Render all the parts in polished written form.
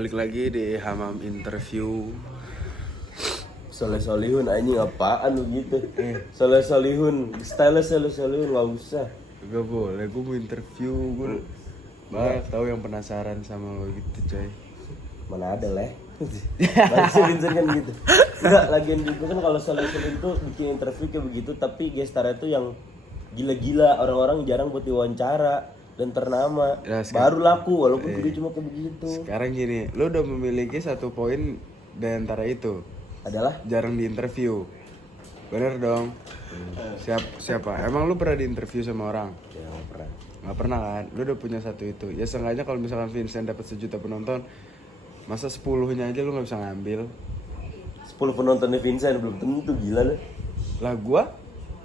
Balik lagi di Hamam Interview. Soleh Solihun anjing apaan lu gitu. Soleh Solihun, style Soleh Solihun enggak usah. Gak boleh, gue mau interview. Gue banyak tahu yang penasaran sama lo gitu coy. Mana ada leh. Langsung kan gitu. Enggak, lagian juga kan kalau Soleh Solihun tuh bikin interview kayak begitu, tapi gestarnya tuh yang gila-gila, orang-orang jarang buat diwawancara dan ternama. Ya, baru laku walaupun video cuma kayak begitu. Sekarang gini, lo udah memiliki satu poin di antara itu. Adalah Jarang diinterview. Bener dong. Siapa? Emang lu pernah diinterview sama orang? ya nggak pernah. Nggak pernah kan? Lu udah punya satu itu. Ya seenggaknya kalau misalkan Vincent dapat 1 juta penonton, masa 10-nya aja lu nggak bisa ngambil? 10 penontonnya Vincent belum tentu, gila lu. Lah gua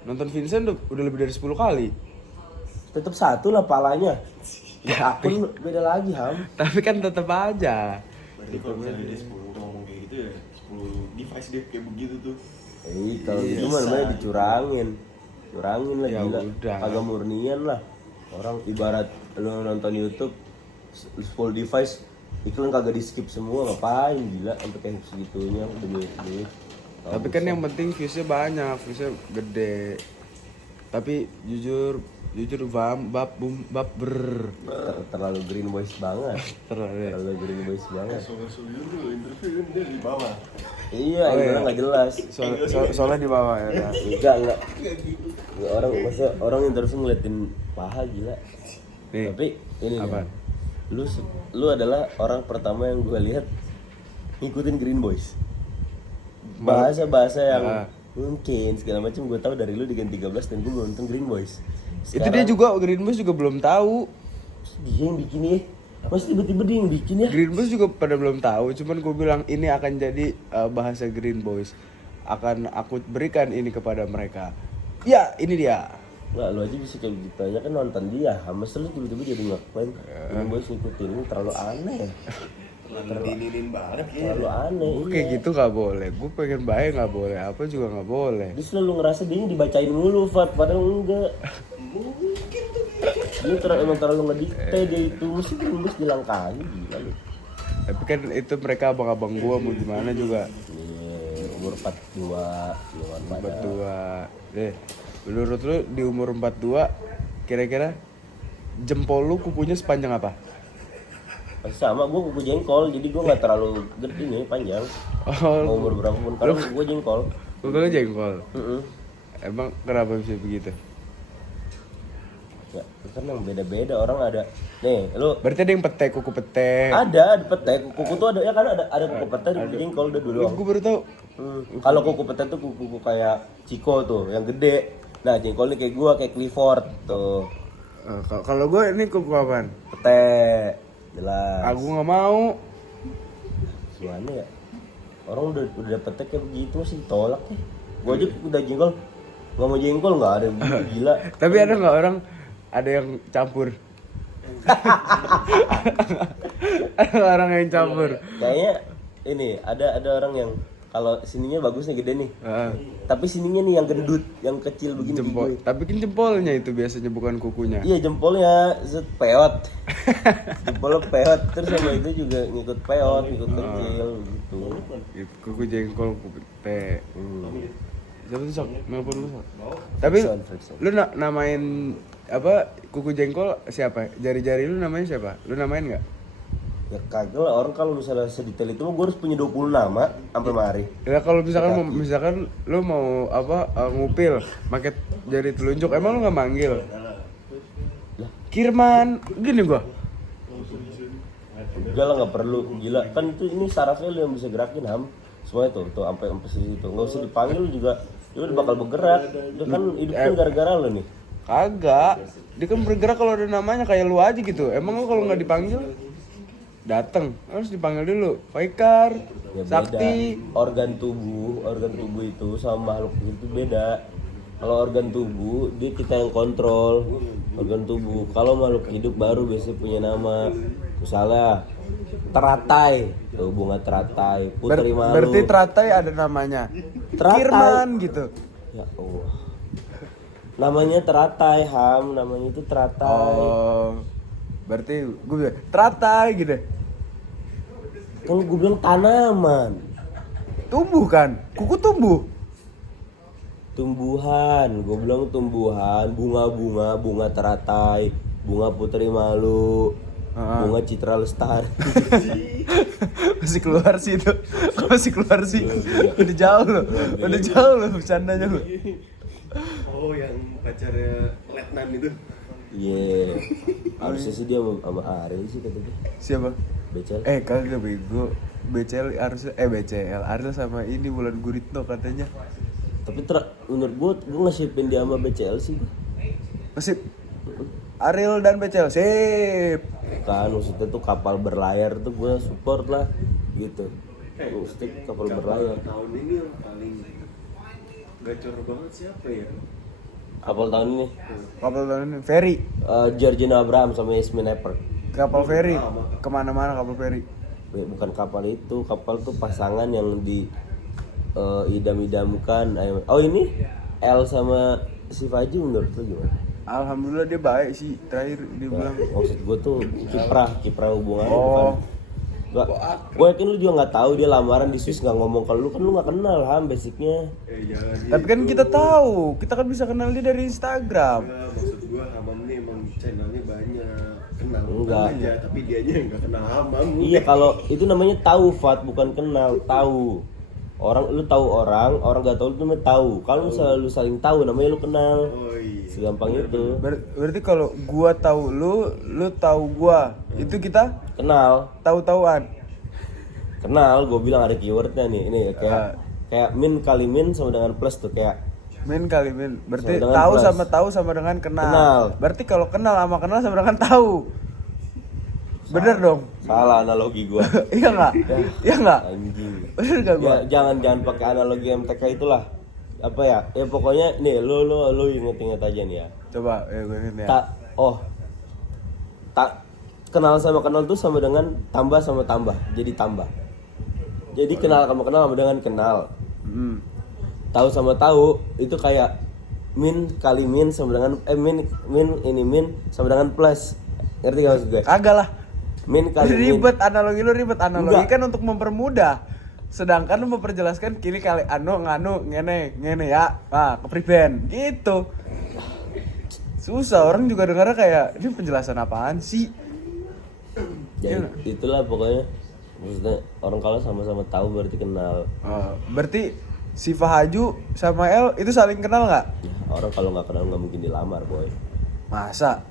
nonton Vincent udah lebih dari 10 kali. Tetap satu lah palanya. Ya akun beda lagi, Ham. Tapi kan tetap aja. Berarti kalau misalnya dia 10 ngomong kayak gitu ya 10 device dia kayak begitu tuh. Kalau gitu mah namanya dicurangin lah, Ya gila. udah. Agak murnian lah. Orang ibarat lu nonton YouTube full device, iklan kagak di skip semua, ngapain gila sampai kayak segitunya demi duit. Tapi kan yang penting viewsnya banyak, viewsnya gede. Tapi jujur terlalu green boys banget. terlalu. Terlalu green boys banget. Soalnya dulu interview kan dia di bawah. Iya, Oh, ini iya. nggak jelas. Soalnya di bawah ya. Kak. Enggak. Nggak, orang interview ngeliatin paha gila. Nih. Tapi ini Apa? nih, lu adalah orang pertama yang gue lihat ngikutin Green Boys. Bahasa yang mungkin segala macam gue tahu dari lu di Gen 13 dan gue belum nonton Green Boys. Itu dia juga Green Boys juga belum tahu. Dia yang bikin ya. Mas tiba-tiba dia yang bikin ya. Green Boys juga pada belum tahu, cuman gue bilang ini akan jadi bahasa Green Boys. Akan aku berikan ini kepada mereka. Ya, ini dia. Nggak, lu aja bisa kayak gitu aja kan nonton dia. Mas lu tiba-tiba jadi ngaklaim Green Boys ngikutin, ini terlalu aneh. Terlalu dininin banget ya. Terlalu aneh. Gue kayak gitu nggak boleh. Gue pengen baik nggak boleh. Apa juga nggak boleh. Dia selalu ngerasa dia dibacain mulu, Fat, padahal enggak. Mungkin tuh. Dia emang terlalu ngedikte dia itu, mesti Green Boys dilangkahi gila lu. Tapi kan itu mereka abang-abang gue mau gimana juga. Umur 42, luar pada. 42. Menurut lu di umur 42 kira-kira jempol lu kukunya sepanjang apa? Masih sama, gue kuku jengkol, jadi gue nggak terlalu gede nih, panjang. Mau Oh, umur berapapun, kalau gue jengkol. kukunya jengkol. Heeh. Emang kenapa bisa begitu? Ya, kan yang beda-beda orang ada. Nih, lu Berarti ada yang petek, kuku petek. ada petai, kuku tuh ada ya kan, ada kuku petai, kuku jengkol udah dulu. Gue baru tahu. Kalau kuku petai tuh kuku kayak Ciko tuh, yang gede. Nah, jengkol ini kayak gua, kayak Clifford tuh. Kalau gue ini kuku apaan? Petai, jelas. Aku nggak mau. Gimana ya? Orang udah petek kayak begitu sih tolak ya. Gua aja udah jengkol, nggak mau jengkol nggak ada yang begitu, gila. Tapi ada nggak orang ada yang campur? Ada orang yang campur. Kayaknya ini ada orang yang kalau sininya bagus nih, gede nih. Ah, Tapi sininya nih yang gendut, yang kecil begini. jempol. gue. Tapi kan jempolnya itu biasanya bukan kukunya. Iya, jempolnya peot. Jempolnya peot, terus sama itu juga ngikut peot, ngikut kecil gitu. Gitu, kuku jengkol, kuku petek. Siapa tuh Sok? Nelpon lu Sok? Tapi Frickson. lu namain apa kuku jengkol siapa? Jari-jari lu namanya siapa? Lu namain nggak? Ya kagak lah, orang kalau misalnya sedetail itu gue harus punya 20 nama sampai mari. Ya kalau misalkan lu mau apa ngupil, pakai jari telunjuk, emang lu nggak manggil? Lah, Kirman, gini gua. udah lah, nggak perlu, gila. Kan itu ini sarafnya lu yang bisa gerakin, Ham. Semua itu tuh sampai situ. Nggak usah dipanggil juga. Dia udah bakal bergerak. Dia kan hidup kan gara-gara lu nih. Kagak. Dia kan bergerak kalau ada namanya kayak lu aja gitu. Emang lu kalau nggak dipanggil datang harus dipanggil dulu. Faikar, Ya beda. Sakti. Organ tubuh itu sama makhluk itu beda. Kalau organ tubuh dia kita yang kontrol organ tubuh. Kalau makhluk hidup baru biasanya punya nama. Misalnya teratai, tuh bunga teratai, putri malu. Berarti teratai ada namanya. Teratai. Kirman gitu. Ya Allah. Namanya teratai, Ham. Namanya itu teratai. Oh. Berarti gue bilang teratai gitu. Kan gue bilang tanaman. Tumbuh kan? Kuku tumbuh. Tumbuhan, gue bilang tumbuhan, bunga-bunga, bunga teratai, bunga putri malu, bunga citra lestari. Masih keluar sih itu. Masih keluar sih. Udah jauh loh. Udah jauh loh bercandanya lo. Oh, yang pacarnya Letnan itu. Iya, harusnya sih dia sama Ariel sih katanya. Siapa? Becel. Kagak bego. BCL harusnya BCL Ariel sama ini Wulan Guritno katanya. Tapi menurut gue nge-shipin dia sama BCL sih. Masih Ariel dan BCL sip. Kan maksudnya tuh kapal berlayar tuh gue support lah gitu. Maksudnya kapal berlayar. Tahun ini yang paling gacor banget siapa ya? Kapal tahun ini Kapal ini ferry. Georgina Abraham sama Yasmin Epper. Kapal ferry kemana-mana kapal ferry. Bukan kapal itu, kapal tuh pasangan yang di idam-idamkan. Oh ini L sama si Faju menurut lu gimana? Alhamdulillah dia baik sih terakhir dia bilang. Maksud gue tuh kiprah hubungannya Oh. bukan. Gue yakin lu juga nggak tahu dia lamaran di Swiss nggak ngomong ke lu, kan lu nggak kenal basicnya. Jangan. Tapi kan kita tahu, kita kan bisa kenal dia dari Instagram. Enggak, maksud gua Hamam nih emang channelnya banyak. Kenal Enggak. aja, tapi dianya enggak kenal Hamam. Iya, kalau itu namanya tahu, Fat, bukan kenal, tahu. Lu tahu orang gak tahu lu namanya tahu. Kalau misalnya lu saling tahu namanya lu kenal. Oh iya. Segampang itu. Berarti kalau gua tahu lu tahu gua, itu kita Kenal. tahu-tahuan. Kenal, gue bilang ada keywordnya nih. Ini kayak min kali min sama dengan plus tuh kayak Min kali min. Berarti Sama dengan tahu plus. sama tahu sama dengan kenal. Kenal. Berarti kalau kenal sama kenal sama dengan tahu. Bener dong? salah analogi gua. Iya enggak? Iya enggak? Anjing. Bener enggak gua? Ya, jangan pakai analogi MTK itulah. Apa ya? Ya pokoknya nih lu inget-inget aja nih ya. Coba gue inget ya. Tak kenal sama kenal tuh sama dengan tambah sama tambah. Jadi tambah. Jadi kenal sama kenal sama dengan kenal. Hmm. Tahu sama tahu itu kayak min kali min sama dengan min sama dengan plus. Ngerti gak maksud gue? Kagak lah. Min kali min. Ribet analogi lu ribet. Analogi Enggak. kan untuk mempermudah. Sedangkan lu memperjelaskan kiri kali nganu ngene ya. Nah, kepriben gitu. Susah orang juga dengarnya kayak ini penjelasan apaan sih? Ya, itulah pokoknya. Maksudnya orang kalau sama-sama tahu berarti kenal. Berarti si Fahaju sama El itu saling kenal nggak? Ya, orang kalau nggak kenal nggak mungkin dilamar, boy. Masa?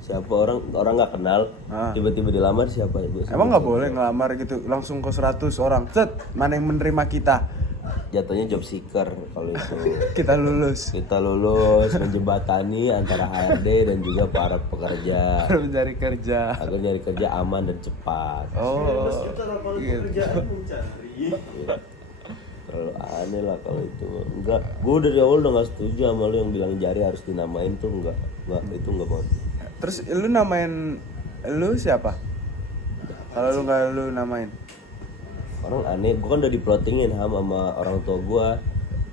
Siapa orang nggak kenal tiba-tiba dilamar siapa ya? Emang nggak boleh ngelamar gitu langsung ke 100 orang. Set, mana yang menerima kita? Jatuhnya job seeker kalau itu. Kita lulus. Kita lulus menjembatani antara HRD dan juga para pekerja Mencari kerja. agar nyari kerja aman dan cepat. Oh. Kita lapangan Gitu. pekerjaan mencari. Ya. Terlalu aneh lah kalau itu. Enggak, gue dari awal udah nggak setuju sama lu yang bilang jari harus dinamain tuh enggak itu enggak mau. Terus lu namain lu siapa? Kalau lu nggak lu namain? Orang aneh, gue kan udah diplotingin sama orang tua gue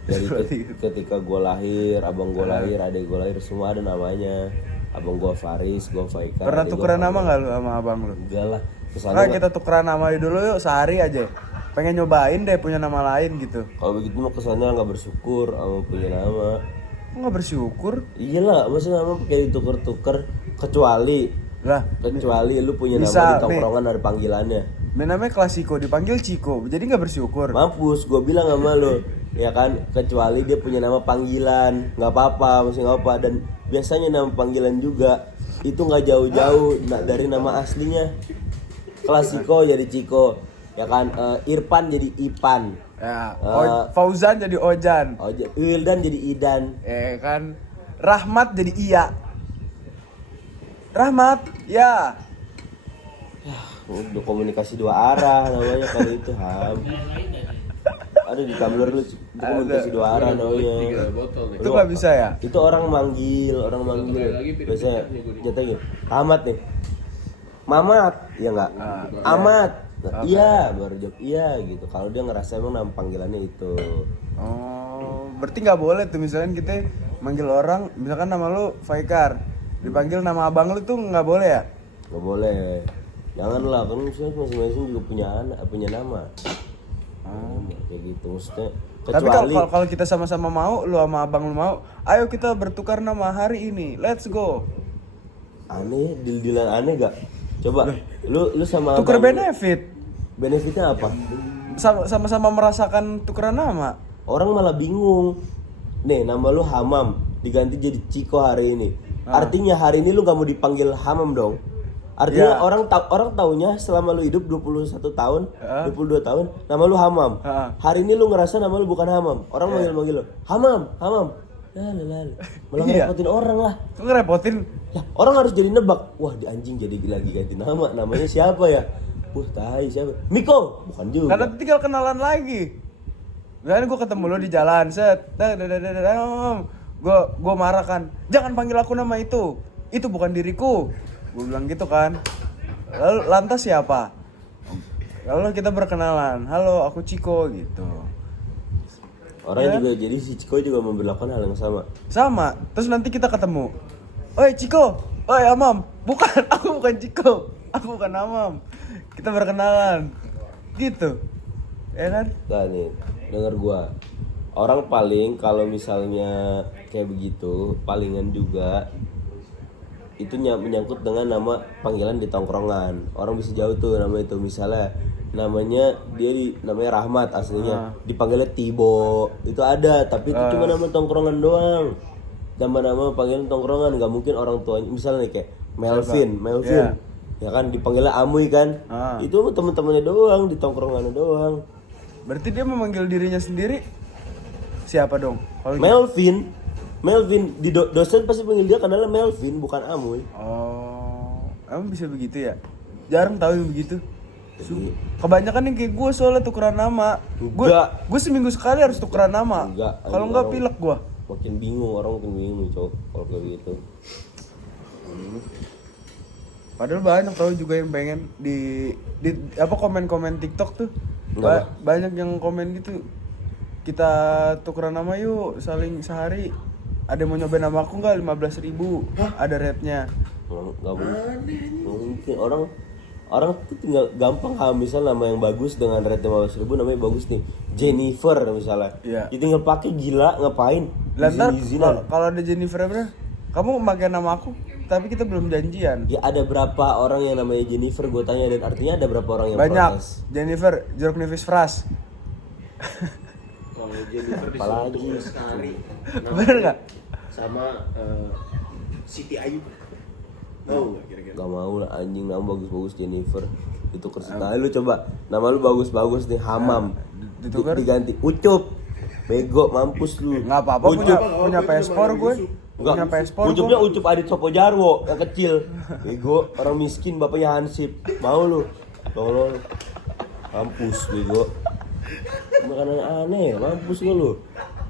dari ketika gue lahir, abang gue lahir, adik gue lahir, semua ada namanya. Abang gue Faris, gue Faika. Pernah tukeran nama nggak lu sama abang lu? Enggak lah, Nah, kesannya kita tukeran nama dulu yuk sehari aja. Pengen nyobain deh punya nama lain gitu. kalau begitu mah kesannya nggak bersyukur sama punya nama. Kok nggak bersyukur? Iyalah, masa nama pakai ditukar-tukar kecuali Lah, lu punya nama Misal, di tongkrongan ada panggilannya. namanya Klasiko dipanggil Ciko, jadi nggak bersyukur. Mampus, gue bilang sama lu, ya kan, kecuali dia punya nama panggilan, nggak apa-apa, masih nggak apa. Dan biasanya nama panggilan juga itu nggak jauh-jauh dari nama aslinya. Klasiko jadi Ciko, ya kan. Irfan jadi Ipan, Ya, Fauzan jadi Ojan. Wildan jadi Idan. Kan Rahmat jadi Iya. Rahmat, ya. Udah komunikasi dua arah namanya kalau itu Ham. Ada di Tumblr lu, itu komunikasi dua arah namanya. Itu nggak bisa ya? Itu orang manggil. Biasanya jatuhnya Ahmad nih. Mamat, ya enggak? Amat. Iya, baru jawab iya gitu. Kalau dia ngerasa emang nama panggilannya itu. Oh, berarti nggak boleh tuh misalnya kita manggil orang, misalkan nama lu Faikar, dipanggil nama abang lu tuh nggak boleh ya? Nggak boleh. Janganlah, kan misalnya masing-masing juga punya nama. Kayak gitu maksudnya. Tapi Kecuali kalau kita sama-sama mau, lu sama abang lu mau, ayo kita bertukar nama hari ini. Let's go. aneh, deal-dealan aneh gak? Coba lu sama Tukar abang lu, benefit. benefitnya apa? Sama-sama merasakan tukeran nama. Orang malah bingung. Nih, nama lu Hamam diganti jadi Ciko hari ini. Artinya hari ini lu gak mau dipanggil Hamam dong. Artinya Ya. orang taunya selama lu hidup 21 tahun, 22 tahun, nama lu Hamam. Hari ini lu ngerasa nama lu bukan Hamam. Orang manggil lu Hamam, Hamam. Malah Iya. ngerepotin orang lah. Kok ngerepotin? Lah, orang harus jadi nebak. Wah, di anjing jadi lagi ganti nama. Namanya siapa ya? Wah, tai siapa? Miko. Bukan juga. Karena tinggal kenalan lagi. Kan gue ketemu lo di jalan, set. Gue marah kan. Jangan panggil aku nama itu. Itu bukan diriku. Gue bilang gitu kan. Lalu lantas siapa? Lalu kita berkenalan. Halo, aku Ciko gitu. Orang juga jadi si Ciko juga memperlakukan hal yang sama. Sama. Terus nanti kita ketemu. Oi Ciko. Oi Amam. Bukan, aku bukan Ciko. Aku bukan Amam. Kita berkenalan. Gitu. Ya kan? Nah nih, denger gua. Orang paling kalau misalnya kayak begitu, palingan juga itu menyangkut dengan nama panggilan di tongkrongan. Orang bisa jauh tuh nama itu. Misalnya namanya namanya Rahmat aslinya, dipanggilnya Tibo. Itu ada, tapi itu cuma nama tongkrongan doang. Nama-nama panggilan tongkrongan, nggak mungkin orang tuanya misalnya nih kayak Melvin. Yeah. Ya kan dipanggilnya Amuy kan. Itu mah teman-temannya doang, di tongkrongannya doang. Berarti dia memanggil dirinya sendiri siapa dong? Kalau Melvin di dosen pasti panggil dia karena Melvin bukan Amuy. Oh, emang bisa begitu ya? Jarang tahu yang begitu. Kebanyakan yang kayak gue soalnya tukeran nama. Gue seminggu sekali harus tukeran nama. Kalau enggak pilek gue. Makin bingung, orang makin bingung cowok kalau kayak gitu. Padahal banyak tahu juga yang pengen di apa komen-komen TikTok tuh. Banyak yang komen gitu. Kita tukeran nama yuk, saling sehari. Ada yang mau nyobain nama aku enggak 15.000? Ada rate-nya. Nggak mungkin. Orang tuh tinggal gampang misal nama yang bagus dengan rate 15.000 namanya bagus nih, Jennifer misalnya. Iya. Ya tinggal pakai, gila ngapain? Lantar Izin-izinan. kalau ada Jennifer apa? Kamu pakai nama aku, tapi kita belum janjian. Ya ada berapa orang yang namanya Jennifer gue tanya, dan artinya ada berapa orang yang Banyak. protes? Jennifer, jeruk nipis fras. Kalau Jennifer Apalagi? disuruh sekali. Bener nggak? Sama Siti Ayu. Mau nggak kira-kira? Gak mau lah anjing, nama bagus-bagus Jennifer. Ditukar sekali lu coba. Nama lu bagus-bagus nih, Hamam. Ditukar? Diganti Ucup. Bego, mampus lu. Nggak apa-apa, punya PS4 gue. Enggak, Punya PS4 Ucupnya gue. Ucup Adit Sopo Jarwo yang kecil. Bego, orang miskin bapaknya Hansip. Mau lu? Tolong. Mampus bego. Makanan aneh, mampus lu.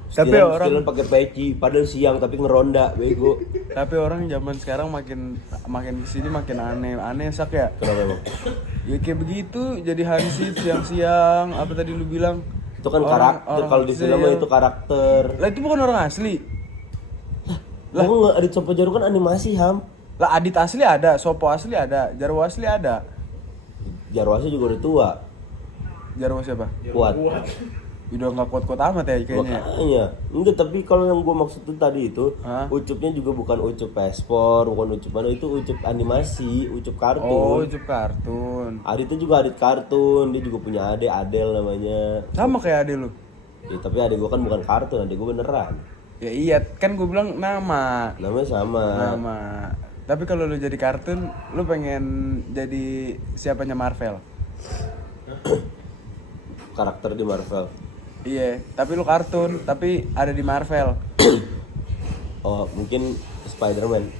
Tapi Setiap orang- setiap pakai peci, padahal siang tapi ngeronda, bego. Tapi orang zaman sekarang makin kesini makin aneh sak ya. Kenapa emang? Ya kayak begitu, jadi hansip siang-siang. Apa tadi lu bilang? Itu kan Orang- karakter, orang kalau di film kecil. itu karakter. Lah itu bukan orang asli. Lah enggak, Adit Sopo Jarwo kan animasi, Ham. Lah Adit asli ada, Sopo asli ada, Jarwo asli ada. Jarwasnya juga udah tua. Jarwo siapa? Kuat. Udah nggak kuat-kuat amat ya kayaknya. Makanya. Enggak, tapi kalau yang gua maksud tuh tadi itu, Hah? Ucupnya juga bukan Ucup Pespor, bukan Ucup mana, itu Ucup animasi, Ucup kartun. Oh, Ucup kartun. Adit itu juga Adit kartun, dia juga punya adik, Adel namanya. Sama kayak ade lu. Ya, tapi adik gua kan bukan kartun, adik gua beneran. Ya iya, kan gue bilang nama. Namanya sama. Nama. Tapi kalau lu jadi kartun, lu pengen jadi siapanya Marvel? Karakter di Marvel. Iya, tapi lu kartun, tapi ada di Marvel. Oh, mungkin Spider-Man.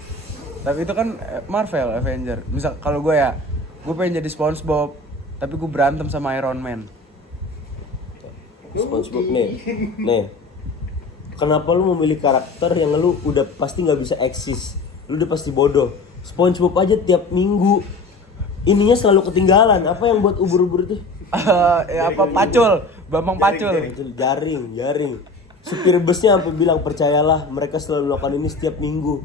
Tapi itu kan Marvel, Avenger. Misal kalau gue ya, gue pengen jadi SpongeBob, tapi gue berantem sama Iron Man. SpongeBob nih. Kenapa lu memilih karakter yang lu udah pasti nggak bisa eksis? Lu udah pasti bodoh. SpongeBob aja tiap minggu ininya selalu ketinggalan. Apa yang buat ubur-ubur itu? Ya apa Pacul, Bambang Pacul. Jaring. Supir busnya sampai bilang, percayalah mereka selalu melakukan ini setiap minggu.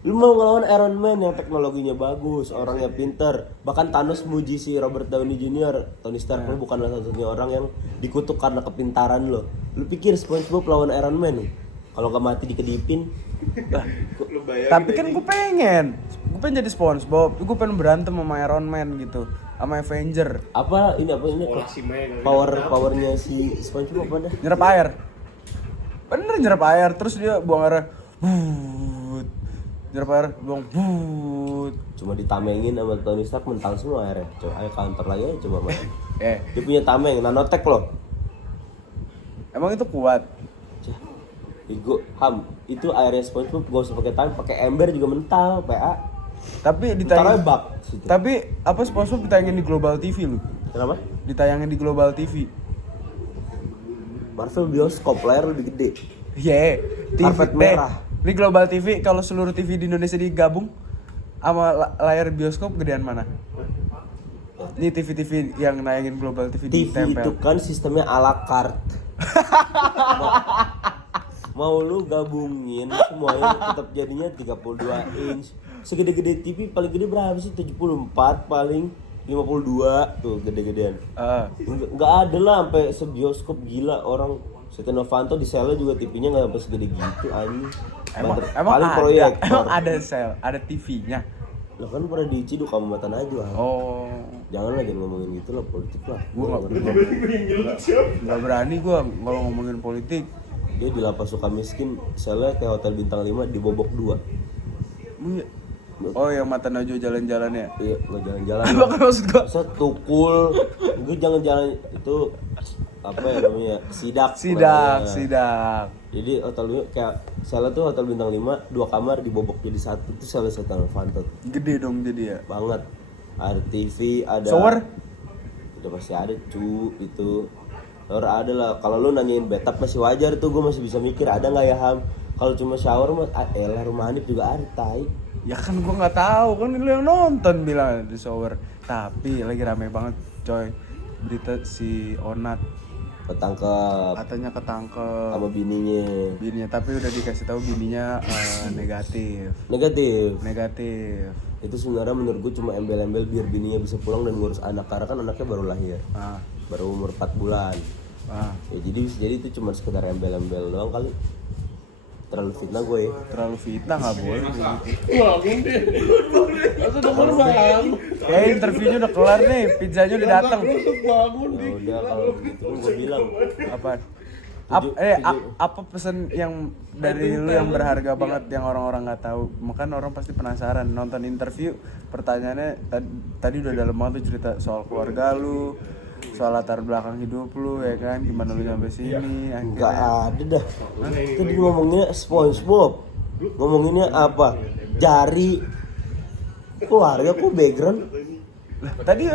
Lu mau ngelawan Iron Man yang teknologinya bagus, orangnya pinter. Bahkan Thanos muji si Robert Downey Jr. Tony Stark lu bukanlah satu-satunya orang yang dikutuk karena kepintaran lo. Lu pikir SpongeBob lawan Iron Man nih? Kalau nggak mati dikedipin. Lu bayangin Tapi kan gue pengen jadi SpongeBob, gue pengen berantem sama Iron Man gitu, sama Avenger, Apa ini powernya si SpongeBob apa dah? nyerap air, bener nyerap air, terus dia buang air, buut, nyerap air, buang buut, Cuma ditamengin sama Tony Stark mental semua akhirnya. Coba ayo counter lagi aja coba Mas. Dia punya tameng nanotech loh. emang itu kuat, Igo ham itu airnya SpongeBob gak usah pakai tangan, pakai ember juga mental, PA. tapi Taruhnya ditayangin, bug situ. tapi apa SpongeBob ditayangin di Global TV lu, Kenapa? ditayangin di Global TV, Marvel bioskop layar lebih gede. TV Karpet merah. Di Global TV kalau seluruh TV di Indonesia digabung sama layar bioskop gedean mana? Ini TV-TV yang nayangin Global TV, TV ditempel. itu kan sistemnya a la carte. Mau lu gabungin semuanya tetap jadinya 32 inch. Segede-gede TV paling gede berapa sih? 74 paling 52 tuh gede-gedean. Nggak ada lah sampai sebioskop gila orang. Setia Novanto di sel juga TV-nya nggak sampai segede gitu anjing. Emang Paling ada, proyektor. emang ada sel, ada TV-nya. Lo kan pernah diciduk kamu mata Najwa. Oh, Jangan ngomongin gitu lah politik lah. gua nggak berani gua kalau ngomongin politik. Dia di lapas suka miskin, selnya kayak hotel bintang 5 dibobok 2. Oh, yang mata Najwa jalan-jalan ya? Iya, nggak jalan-jalan. Apa kan maksud gua? Masa tukul, gue jangan jalan itu apa ya namanya sidak. Sidak, namanya. sidak. Jadi hotel kayak selnya tuh hotel bintang 5, 2 kamar dibobok jadi 1 itu selnya Setia Novanto. Gede dong jadi ya. Banget. Ada TV, ada. Shower? Udah pasti ada itu. Shower ada lah. Kalau lu nanyain bathtub masih wajar tuh, gue masih bisa mikir ada nggak ya Ham. Kalau cuma shower mah, elah rumah Hanif juga ada tai. Ya kan gua nggak tahu, kan lu yang nonton bilang di shower. Tapi lagi rame banget coy berita si Onat Ketangkep katanya ketangkep sama bininya. tapi udah dikasih tahu bininya negatif. Negatif. Itu sebenarnya menurut gue cuma embel-embel biar bininya bisa pulang dan ngurus anak karena kan anaknya baru lahir. Baru umur 4 bulan. Ya jadi itu cuma sekedar embel-embel doang kali. Terlalu fitnah gue. Terlalu fitnah nggak boleh. Interviewnya udah kelar nih, pizzanya udah datang. Ya udah kalau gitu kan gue bilang Apa? Apa pesan yang dari lu yang berharga banget yang orang-orang nggak tahu? Makan orang pasti penasaran nonton interview. Pertanyaannya tadi udah dalam banget tuh cerita soal keluarga lu, soal latar belakang hidup lu ya kan, gimana lu sampai sini. nggak ada dah. Tadi ngomongnya SpongeBob, ngomonginnya apa? Jari keluarga kok background. Lah, tadi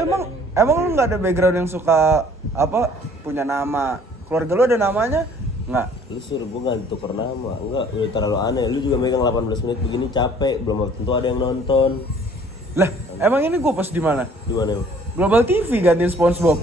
emang lu nggak ada background yang suka apa punya nama? Keluarga lu ada namanya? Nggak. Lu suruh gue ganti tuker nama. Enggak, udah terlalu aneh. Lu juga megang 18 menit begini capek, belum tentu ada yang nonton. Lah, emang ini gue post di mana? Di mana lu? Global TV gantiin SpongeBob.